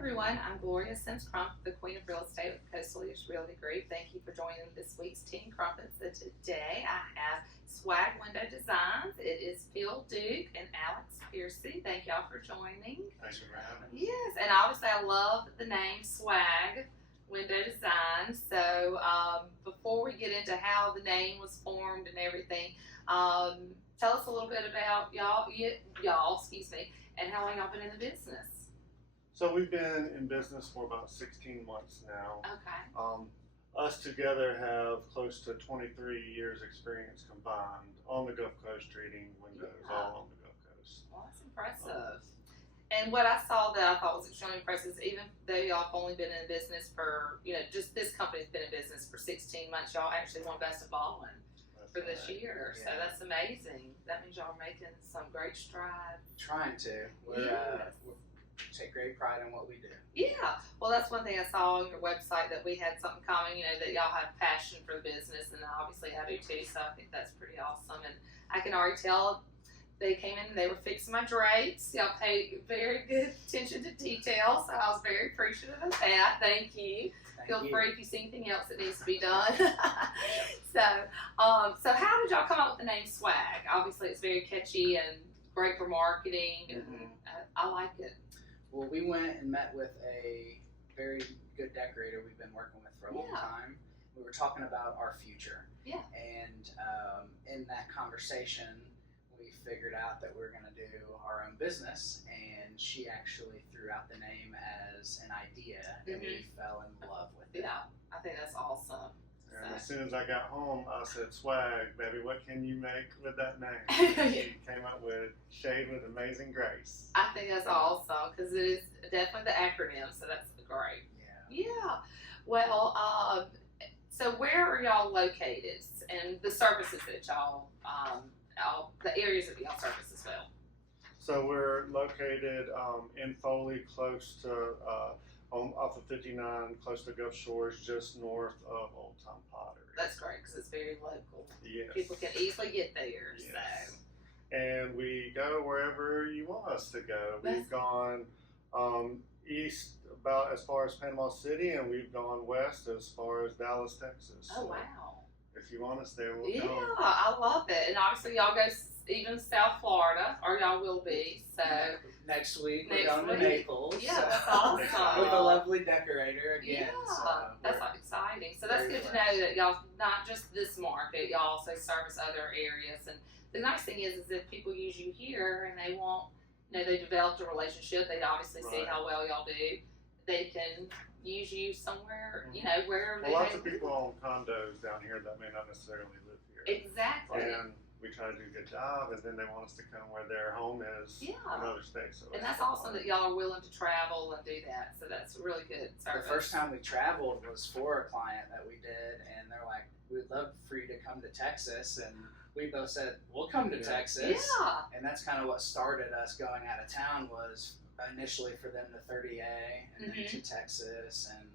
everyone, I'm Gloria S. Crump, the Queen of Real Estate with Coastal East Realty Group. Thank you for joining this week's Team Crumpets. So today I have Swag Window Designs. It is Phil Duke and Alex Piercy. Thank y'all for joining. Thanks for having me. Yes, and obviously I love the name Swag Window Designs. So before we get into how the name was formed and everything, tell us a little bit about y'all, and how long y'all been in the business. So we've been in business for about 16 months now. Okay. Us together have close to 23 years experience combined on the Gulf Coast treating windows all on the Gulf Coast. Well, that's impressive. And what I saw that I thought was extremely impressive is even though y'all have only been in business for, just this company's been in business for 16 months, y'all actually won Best of Ballin for this year. Yeah. So that's amazing. That means y'all are making some great strides. Trying to. We take great pride in what we do. Yeah. Well, that's one thing I saw on your website, that we had something common, that y'all have passion for the business, and obviously I do too, so I think that's pretty awesome. And I can already tell they came in and they were fixing my drapes. Y'all paid very good attention to detail, so I was very appreciative of that. Thank you. Feel free if you see anything else that needs to be done. So how did y'all come up with the name Swag? Obviously, it's very catchy and great for marketing, and I like it. Well, we went and met with a very good decorator we've been working with for a long time. We were talking about our future. Yeah. And in that conversation, we figured out that we were going to do our own business, and she actually threw out the name as an idea, and we fell in love with it. Yeah, I think that's awesome. And as soon as I got home, I said, "Swag, baby, what can you make with that name?" And she came up with "Shade with Amazing Grace." I think that's awesome because it is definitely the acronym, so that's great. Yeah. Yeah. Well, so where are y'all located, and the services that y'all, the areas that y'all service as well? So we're located in Foley, close to off of 59, close to Gulf Shores, just north of Old Time Pottery. That's great because it's very local. Yes. People can easily get there. Yes. So. And we go wherever you want us to go. We've gone east about as far as Panama City, and we've gone west as far as Dallas, Texas. Oh, wow. If you want us there, we'll Yeah, go. I love it. And obviously y'all go even South Florida, or y'all will be. So next week we're going to Naples. Yeah, that's awesome. With a lovely decorator again. Yeah, so that's exciting. So that's good to know that y'all, not just this market, y'all also service other areas. And the nice thing is if people use you here and they want, they developed a relationship, they obviously see how well y'all do, they can use you somewhere, wherever they lots of people own condos down here that may not necessarily live here. Exactly. And we try to do a good job, and then they want us to come where their home is in other states. So and that's awesome that y'all are willing to travel and do that. So that's really good service. The first time we traveled was for a client that we did, and they're like, "We'd love for you to come to Texas," and we both said, "We'll come to Texas." Yeah. And that's kind of what started us going out of town, was initially for them to 30A and then to Texas, and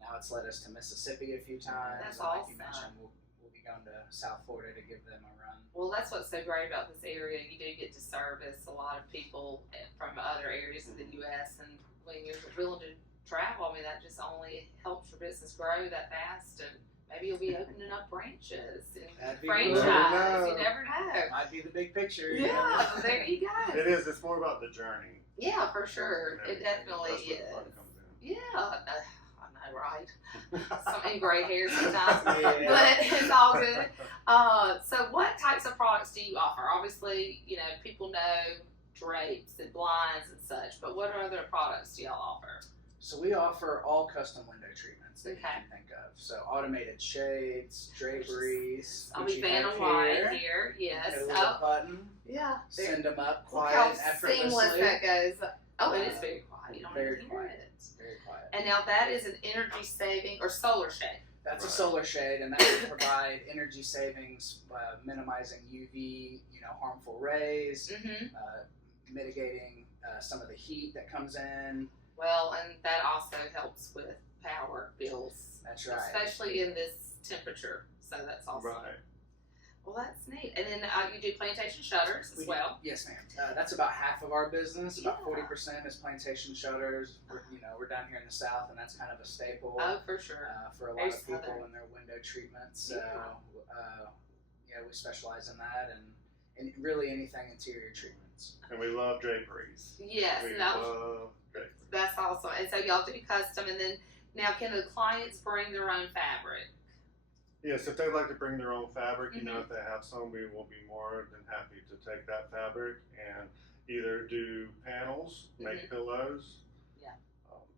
now it's led us to Mississippi a few times. That's and like awesome. you mentioned, we'll be going to South Florida to give them a run. Well, that's what's so great about this area. You do get to service a lot of people from other areas of the U.S. And when you're willing to travel, I mean, that just only helps your business grow that fast. And maybe you'll be opening up branches and franchise. You never know. Might be the big picture. Yeah, there you go. It is. It's more about the journey. Yeah, for sure. It definitely That's is. where the fun comes in. Yeah, I know, right? Some gray hair sometimes, Yeah. but it's all good. So what types of products do you offer? Obviously, people know drapes and blinds and such, but what other products do y'all offer? So we offer all custom window treatments that you Okay. can think of. So automated shades, draperies. I'll which be you fan have of wine here. Yes. Hit a little button, Yeah. send them up Look quiet how and effortlessly. seamless that goes. Oh, it is very quiet. You don't Very even hear quiet. it. Very quiet. And now that is an energy saving or solar shade. That's a solar shade, and that will provide energy savings, minimizing UV, harmful rays, mitigating some of the heat that comes in. Well, and that also helps with power bills. That's right. Especially in this temperature. So that's awesome. Right. Well, that's neat. And then you do plantation shutters as well. Yes, ma'am. That's about half of our business. About Yeah. 40% is plantation shutters. We're down here in the South, and that's kind of a staple Oh, for sure. for a lot Very of people southern. in their window treatments. So, Yeah. we specialize in that and really anything interior treatments. And we love draperies. Yes, We and love draperies. that's awesome. And so y'all do custom, and then now can the clients bring their own fabric? Yes, if they'd like to bring their own fabric, Mm-hmm. if they have some, we will be more than happy to take that fabric and either do panels, make pillows, Yeah.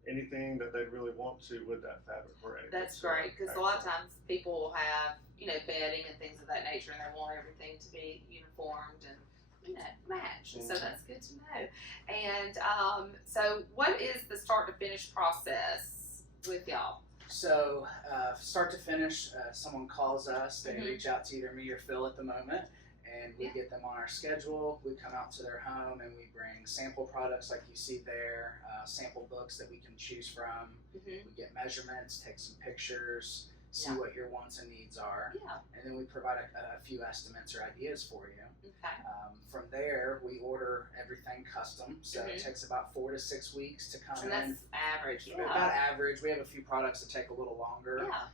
anything that they really want to with that fabric. We're able That's to. great, because a lot of times people will have, bedding and things of that nature, and they want everything to be uniformed and, match. And so Mhm. that's good to know. And so what is the start to finish process with y'all? So, start to finish, someone calls us, they Mhm. reach out to either me or Phil at the moment, and we Yeah. get them on our schedule. We come out to their home and we bring sample products like you see there, sample books that we can choose from. Mm-hmm. We get measurements, take some pictures, see Yeah. what your wants and needs are, Yeah. and then we provide a few estimates or ideas for you. Okay. From there, we order everything custom, so it Mhm. takes about 4 to 6 weeks to come And in. that's average. Yeah. About average. We have a few products that take a little longer. Yeah.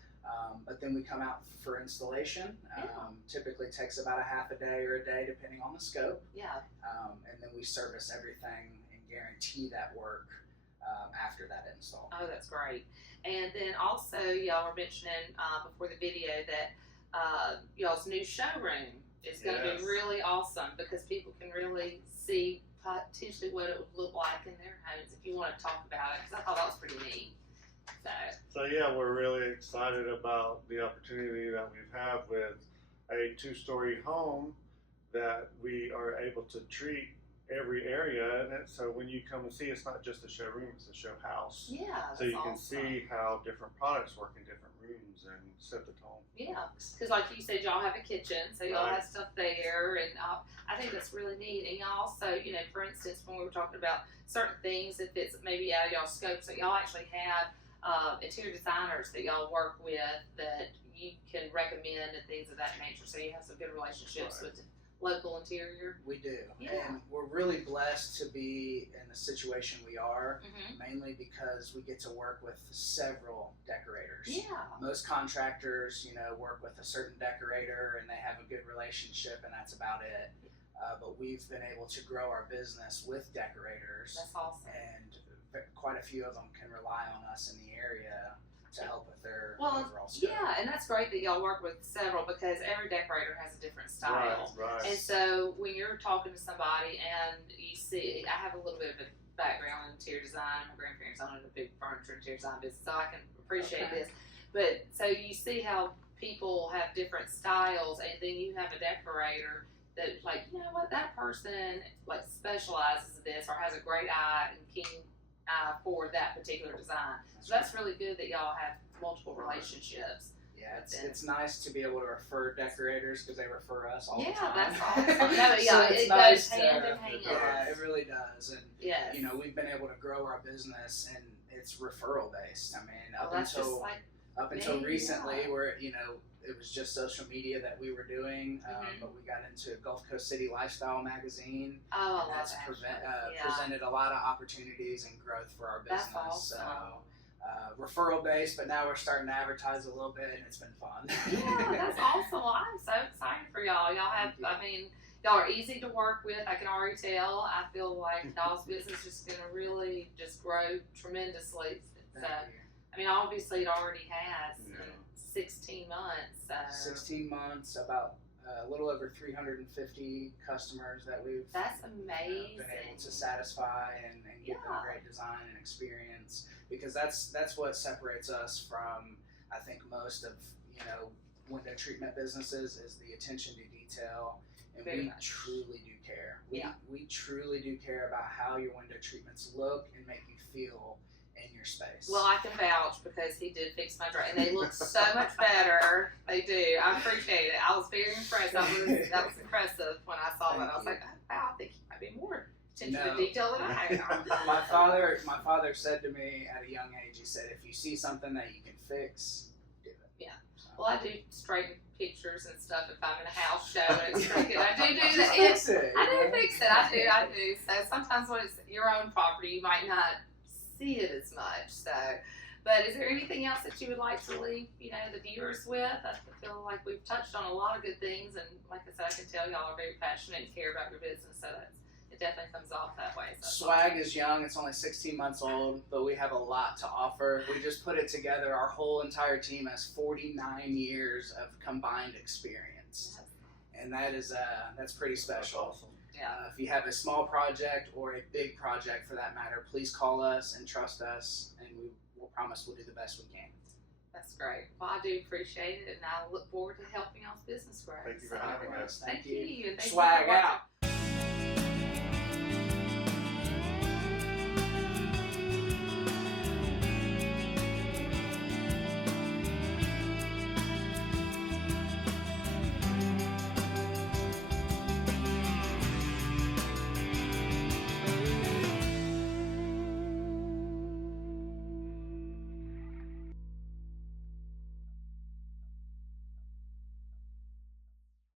But then we come out for installation. Yeah. Typically takes about a half a day or a day depending on the scope. Yeah. And then we service everything and guarantee that work after that install. Oh, that's great. And then also, y'all were mentioning before the video that y'all's new showroom is going to Yes. be really awesome because people can really see potentially what it would look like in their homes. If you want to talk about it, because I thought that was pretty neat. So yeah, we're really excited about the opportunity that we have with a 2-story home that we are able to treat every area in it. So when you come and see, it's not just a showroom; it's a show house. Yeah. So you can awesome. see how different products work in different rooms and set the tone. Yeah, because like you said, y'all have a kitchen, so y'all Right. have stuff there, and I think that's really neat. And y'all also, for instance, when we were talking about certain things, if it's maybe out of y'all's scope, so y'all actually have interior designers that y'all work with that you can recommend and things of that nature. So you have some good relationships Right. with local interior. We do. Yeah. And we're really blessed to be in the situation we are, Mm-hmm. mainly because we get to work with several decorators. Yeah. Most contractors, work with a certain decorator and they have a good relationship and that's about it. But we've been able to grow our business with decorators, That's awesome. and quite a few of them can rely on us in the area to help with their Well, overall scope. yeah, and that's great that y'all work with several because every decorator has a different style. Right. And so when you're talking to somebody and you see, I have a little bit of a background in interior design. My grandparents owned a big furniture interior design business, so I can appreciate Okay. this. But so you see how people have different styles, and then you have a decorator that, like, that person specializes in this or has a great eye and keen eye for that particular design. So that's really good that y'all have multiple relationships. Yeah, it's nice to be able to refer decorators because they refer us all the Yeah, time. that's awesome. No, So yeah, it's it nice goes hand in hand. Yeah, it really does. And Yes. we've been able to grow our business and it's referral based. I mean, Well, that's just like up until me, recently, yeah. where it was just social media that we were doing, Mhm. but we got into Gulf Coast City Lifestyle magazine. I love That's that. presented a lot of opportunities and growth for our business. That's awesome. So referral based, but now we're starting to advertise a little bit, and it's been fun. Yeah, that's awesome. Well, I'm so excited for y'all. Y'all have, Thank you. y'all are easy to work with. I can already tell. I feel like y'all's business is going to really just grow tremendously. So, Thank you. obviously it already has Yeah. in 16 months. So 16 months, about a little over 350 customers that we've that's been amazing. able to satisfy and give them Yeah. great design and experience, because that's what separates us from, I think, most of window treatment businesses is the attention to detail, and Very we much. truly do care. Yeah. We truly do care about how your window treatments look and make you feel in your space. Well, I can vouch because he did fix my dress, and they look so much better. They do. I appreciate it. I was very impressed. That was impressive when I saw that. I was like, oh, wow, I think he might be more attention to No. detail than I am. my father said to me at a young age, he said, if you see something that you can fix, do it. Yeah. So, Well, I do straighten pictures and stuff if I'm in a house show and it's crooked. I do that. Fix it. I do fix it. I do. So sometimes when it's your own property, you might not see it as much. So, but is there anything else that you would like to leave, the viewers with? I feel like we've touched on a lot of good things, and like I said, I can tell y'all are very passionate and care about your business. So it definitely comes off that way. So Swag is young. It's only 16 months old, but we have a lot to offer. We just put it together. Our whole entire team has 49 years of combined experience, and that's pretty special. That's awesome. Yeah. If you have a small project or a big project for that matter, please call us and trust us, and we will promise we'll do the best we can. That's great. Well, I do appreciate it, and I look forward to helping y'all's business grow. Thank you for having us. Thank you. And thank you Swag for watching. out.